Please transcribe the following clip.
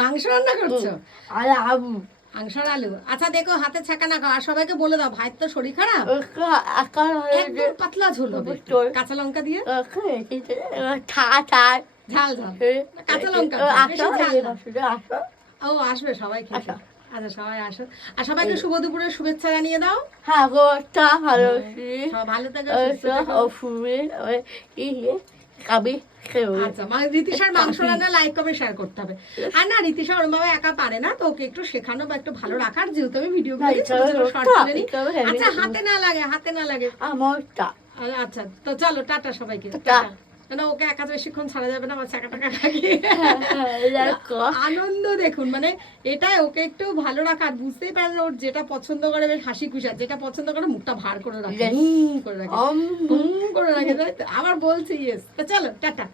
মাংস রান্না করছো? আলু। মাংস আর আলু। আচ্ছা দেখো হাতে ছাকা না খাও। আর সবাইকে বলে দাও ভাইয়ের তো শরীর খারাপ, একদম পাতলা ঝোল হবে একটু। কাঁচা লঙ্কা দিয়ে ঝাল ঝাল, কাঁচা লঙ্কা দাও, বেশি ঝাল না। ও আসবে সবাই খেতে। আচ্ছা সবাই আসো, আর সবাইকে শুভ দুপুরের শুভেচ্ছা জানিয়ে দাও। সব ভালো থাকো, সুস্থ থাকো। আচ্ছা মানে রীতিশার মাংস রান্না লাইক কমেন্ট শেয়ার করতে হবে। আর না রীতিশা ওরম ভাবে একা পারে না, তো ওকে একটু শেখানো বা একটু ভালো রাখার, যেহেতু আমি ভিডিও করে ছোট ছোট শর্ট করে নিই। আচ্ছা হাতে না লাগে, হাতে না লাগে। আচ্ছা তো চলো টাটা সবাইকে। না ওকে একা বেশিক্ষণ ছাড়া যাবে না, আমার চাকা টাকা খাইয়ে। আনন্দ দেখুন মানে এটাই ওকে একটু ভালো রাখার, বুঝতেই পারেন ওর যেটা পছন্দ করে বেশ হাসি খুশি, আর যেটা পছন্দ করে মুখটা ভার করে রাখে, করে রাখে, করে রাখে। আবার বলছি ইয়েস। তো চলো টাটা।